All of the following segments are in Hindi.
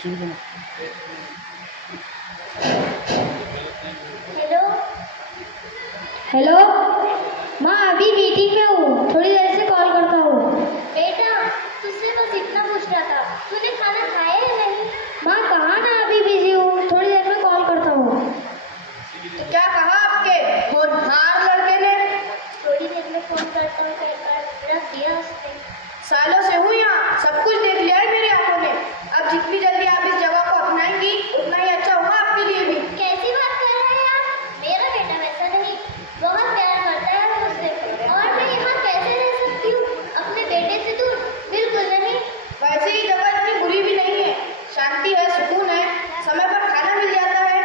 हेलो हेलो माँ, अभी मीटिंग में हूँ, थोड़ी देर से कॉल करता हूँ। बेटा, तुझसे बस इतना पूछ रहा था, तूने खाना खाया या नहीं? माँ कहाँ ना, अभी बिजी हूँ, थोड़ी देर में कॉल करता हूँ। तो क्या कहा आपके होनहार लड़के ने? थोड़ी देर में फोन करता हूँ कहकर रख दिया उसने। सालों से हूँ यहाँ, सब कुछ देख लिया है मेरी आंखों ने। अब जितनी जल्दी आप इस जगह को अपनाएंगी उतना ही अच्छा होगा आपके लिए भी। कैसी बात कर रहे हैं आप? मेरा बेटा वैसा नहीं, बहुत प्यार करता है मुझसे, और मैं यहाँ कैसे रह सकती हूँ अपने बेटे से दूर? बिल्कुल नहीं। वैसे ही जगह इतनी बुरी भी नहीं है, शांति है, सुकून है, समय पर खाना मिल जाता है,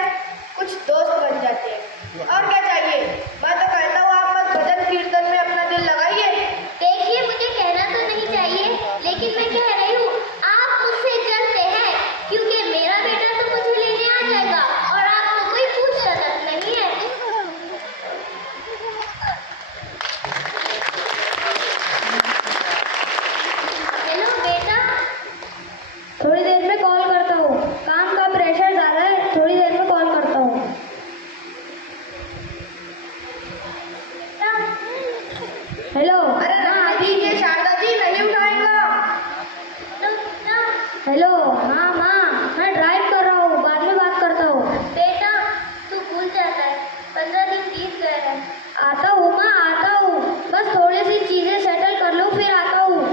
कुछ दोस्त बन जाते हैं, और क्या चाहिए। मैं तो कहता हूँ आप बस भजन कीर्तन में अपना दिल लगाइए। देखिए, मुझे कहना तो नहीं चाहिए, लेकिन मैं कह रही हूँ आप मुझसे जलते हैं, क्योंकि मेरा बेटा तो मुझे लेने आ जाएगा और आपको कोई पूछता तक नहीं है। हेलो बेटा, थोड़ी देर में कॉल करता हूँ, काम का प्रेशर ज़्यादा है, थोड़ी देर में कॉल करता हूँ। हेलो। अरे हाँ दीजिए शारदा जी, नहीं उठाएगा। हेलो। हाँ माँ, मैं ड्राइव कर रहा हूँ, बाद में बात करता हूँ। बेटा, तू भूल जाता है, 15 दिन बीत गए हैं। आता हूँ माँ, आता हूँ, बस थोड़ी सी चीजें सेटल कर लूँ, फिर आता हूँ।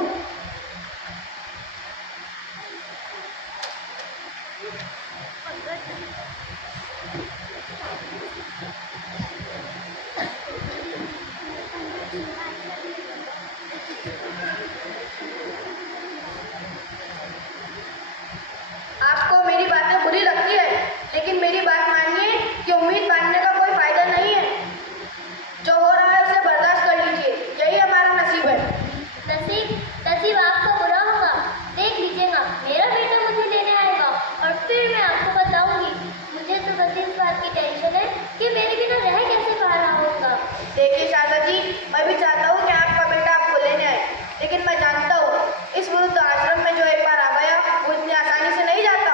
आपको मेरी बातें बुरी लगती है, लेकिन मेरी बात मानिए कि उम्मीद बांधने का कोई फायदा नहीं है। जो हो रहा है उसे बर्दाश्त कर लीजिए, यही हमारा नसीब है। नसीब? नसीब आपका बुरा होगा, देख लीजिएगा, मेरा बेटा मुझे लेने आएगा और फिर मैं आपको बताऊंगी। मुझे तो बस इस बात की टेंशन है कि मेरे बिना रह कैसे पा रहा होगा। देखिए शारदा जी, मैं भी चाहता हूँ कि आपका बेटा आपको लेने आए, लेकिन मैं जानता हूँ इस वृद्ध आश्रम में जो एक बार आ गया वो इतनी आसानी से नहीं जाता।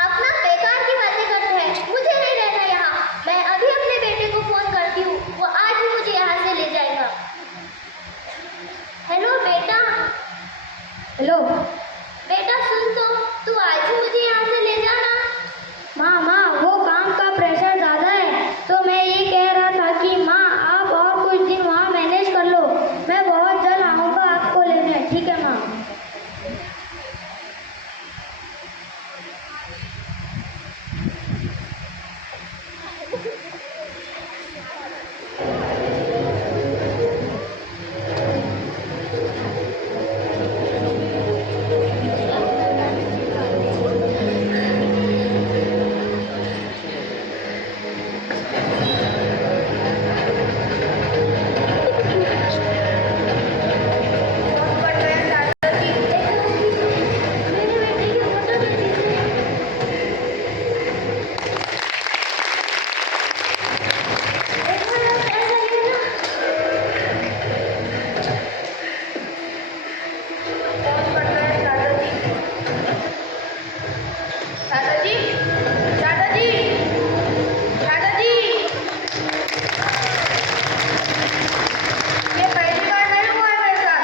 आप ना बेकार की बातें करते हैं, मुझे नहीं रहना यहाँ। मैं अभी अपने बेटे को फोन करती हूँ, वो आज ही मुझे यहाँ से ले जाएगा। हेलो बेटा। हेलो बेटा, सुन तो, तू आज ही मुझे यहाँ से ले जाना। माँ, वो काम का प्रेशर ज़्यादा है, तो मैं ये कह रहा था कि माँ आप और कुछ दिन वहाँ मैनेज कर लो, मैं बहुत जल्द आऊँगा आपको लेने। ठीक है माँ। बहुत बढ़ गया शारदा जी। मेरे बेटे की फोटो खींची है। देखो ना, ऐसा ही है ना। बहुत बढ़ गया शारदा जी। शारदा जी, शारदा जी, शारदा जी, ये पहली बार नहीं हुआ है मेरे साथ।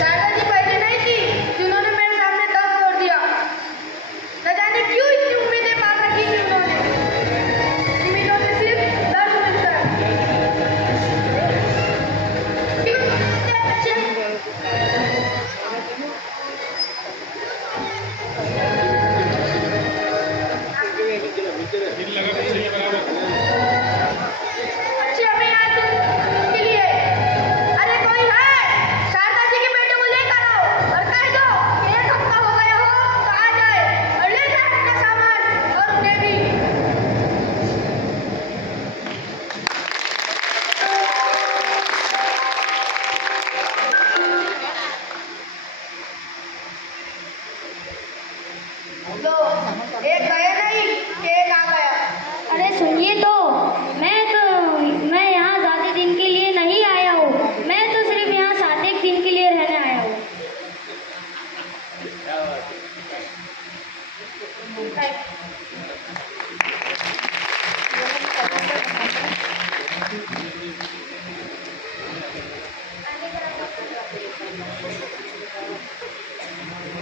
शारदा जी पहले नहीं थी जिन्होंने मेरे सामने दम तोड़ दिया। न जाने क्यों इतनी उम्मीदें बांध रखी थी उन्होंने। उम्मीदों से सिर्फ दर्द मिलता है। अच्छे हमें यहाँ से के लिए। अरे कोई है? शारदा जी के बेटे को लेकर आओ और कह दो कि एक हफ्ता हो गया हो तो आ जाए और ले जाए अपना सामान और उन्हें भी। तो एक गया नहीं कि एक आ गया। अरे सुनिए तो, मैं यहाँ ज़्यादा दिन के लिए नहीं आया हूँ, मैं तो सिर्फ यहाँ 7 दिन के लिए रहने आया हूँ।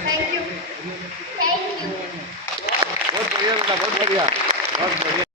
Thank you. Thank you. बहुत बढ़िया बेटा, बहुत बढ़िया, बहुत बढ़िया।